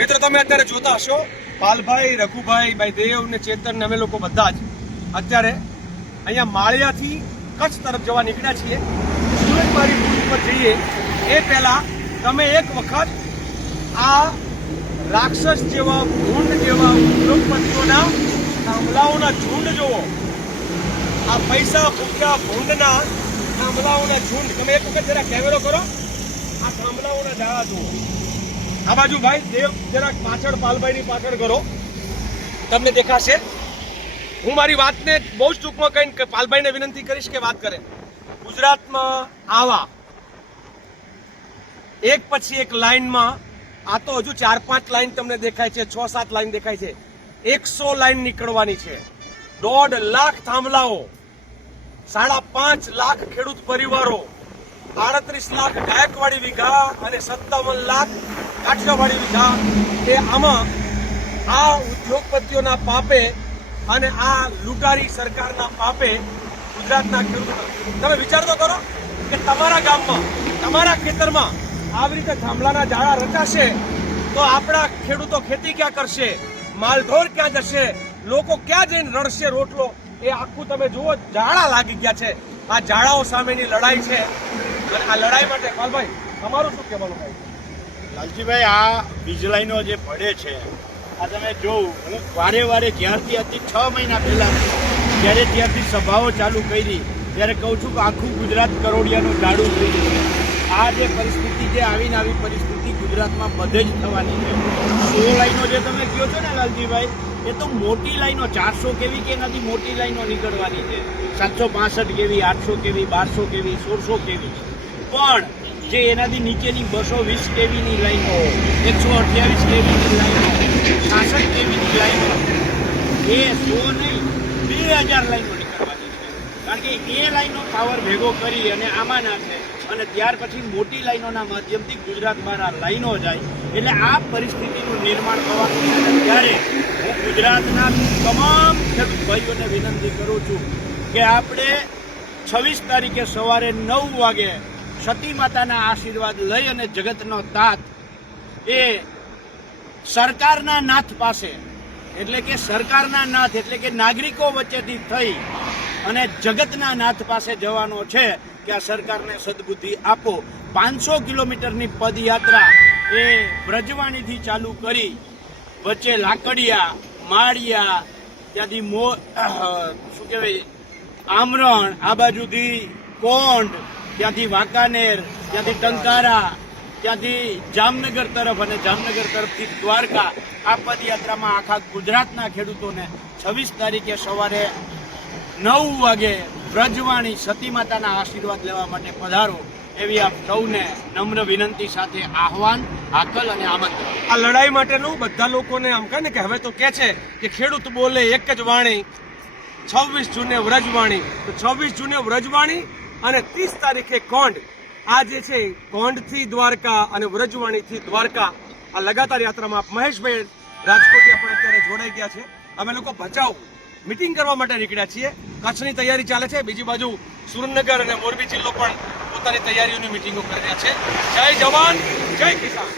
મિત્રો તમે અત્યારે જોતા હશો પાલભાઈ, રઘુભાઈ, ભાઈ દેવ ને ચેતન ને અમે લોકો બધા જ અત્યારે અહીંયા માળિયાથી કચ્છ તરફ જવા નીકળ્યા છીએ। સુરજબારી પુલ પર જઈએ એ પહેલા તમે એક વખત આ રાક્ષસ જેવા ભૂંડ જેવા ઉદ્યોગપતિઓના થાંભલાઓના ઝુંડ જુઓ। આ પૈસા ભૂખ્યા ભૂંડના થાંભલાઓના ઝુંડ તમે એક વખત જરા કેમેરો કરો, આ થાંભલાઓના જાળા જુઓ। આ બાજુ ભાઈ દેવ જરાક પાછળ, પાલભાઈની પાછળ કરો, તમને દેખાશે। હું મારી વાતને બહુ જ ટૂંકમાં કહીને પાલભાઈને વિનંતી કરીશ કે વાત કરે। ગુજરાતમાં આવા એક પછી એક લાઈનમાં, આ તો હજુ 4-5 લાઈન તમને દેખાય છે, 6-7 લાઈન દેખાય છે, 100 લાઈન નીકળવાની છે। 1.5 લાખ થાંભલાઓ, 5.5 લાખ ખેડૂત પરિવારો, 38 લાખ ગાયકવાડી વીઘા અને 57 લાખ કાઠિયાવાડી વીઘા એ આમાં આ ઉદ્યોગપતિઓના પાપે અને આ લૂંટારી સરકારના પાપે ગુજરાતના ખેડૂતો, તમે વિચાર તો કરો કે તમારા ગામમાં, તમારા ખેતરમાં આવી રીતે થાંભલાના જાળા રચાશે તો આપણા ખેડૂતો ખેતી ક્યાં કરશે, માલઢોર ક્યાં જશે, લોકો ક્યાં જઈને રડશે રોટલો? એ આખું તમે જુઓ, જાળા લાગી ગયા છે। આ જાળાઓ સામેની લડાઈ છે અને આ લડાઈ માટે પાલભાઈ તમારું શું કહેવાનું ભાઈ? લાલજીભાઈ, આ વીજ લાઈનો જે પડે છે, આ તમે જોઉં, હું વારે જ્યારથી હતી 6 મહિના પહેલા જ્યારે ત્યારથી સભાઓ ચાલુ કરી ત્યારે કહું છું કે આખું ગુજરાત કરોડિયાનું ઝાડું થઈ જશે। આ જે પરિસ્થિતિ છે, આવીને આવી પરિસ્થિતિ ગુજરાતમાં બધે જ થવાની છે। 100 લાઈનો જે તમે કહો છો ને લાલજીભાઈ, એ તો મોટી લાઈનો 400 કેવી કે એનાથી મોટી લાઈનો નીકળવાની છે। 765 કેવી, 800 કેવી, 1200 કેવી, 1600 કેવી, પણ જે એનાથી નીચેની 220 કેવીની લાઈનો, 128 કેવીની લાઈનો, 66 કેવીની લાઈનો, એ 100 નહીં 2000 લાઈનો નીકળવાની છે। કારણ કે એ લાઈનો પાવર ભેગો કરી અને આમાં નાખે અને ત્યાર પછી મોટી લાઈનોના માધ્યમથી ગુજરાત બહાર આ લાઈનો જાય, એટલે આ પરિસ્થિતિનું નિર્માણ થવાનું છે। ત્યારે હું ગુજરાતના તમામ ખેડૂત ભાઈઓને વિનંતી કરું છું કે આપણે 26 તારીખે સવારે 9 વાગે સતી માતાના આશીર્વાદ લઈ અને જગતનો તાત એ સરકારના નાથ પાસે, એટલે કે સરકારના નાથ એટલે કે નાગરિકો વચ્ચેથી થઈ અને જગતના નાથ પાસે જવાનો છે કે આ સરકારને સદબુદ્ધિ આપો। 500 કિલોમીટરની પદયાત્રા એ બ્રજવાણીથી ચાલુ કરી, વચ્ચે લાકડિયા, માળિયા, ત્યાંથી શું કહેવાય આમરણ, આ બાજુથી કોંઢ, ત્યાંથી વાંકાનેર, ત્યાંથી ટંકારા, ત્યાંથી જામનગર તરફ અને જામનગર તરફથી દ્વારકા, આ પદયાત્રામાં આખા ગુજરાતના ખેડૂતોને 26 તારીખે સવારે 9 વાગે બ્રજવાણી સતી માતાના આશીર્વાદ લેવા માટે પધારો, એવી આપ સૌને નમ્ર વિનંતી સાથે આહવાન, હાકલ અને આમંત્રણ। આ લડાઈ માટેનું બધા લોકોને આમ કહે ને કે હવે તો કે છે કે ખેડૂત બોલે એક જ વાણી, 26 જૂને વ્રજવાણી, તો 26 જૂને વ્રજવાણી અને 30 તારીખે કોંઢ। આ જે છે કોંઢથી દ્વારકા અને વ્રજવાણીથી દ્વારકા, આ લગાતાર યાત્રામાં મહેશભાઈ રાજકોટિયા પણ અત્યારે જોડાઈ ગયા છે। અમે લોકો ભચાઉ મીટિંગ કરવા માટે નીકળ્યા છીએ, કચ્છની તૈયારી ચાલે છે, બીજી બાજુ સુરેન્દ્રનગર અને મોરબી જિલ્લો પણ પોતાની તૈયારીઓની મીટિંગો કરી રહ્યા છે। જય જવાન, જય કિસાન।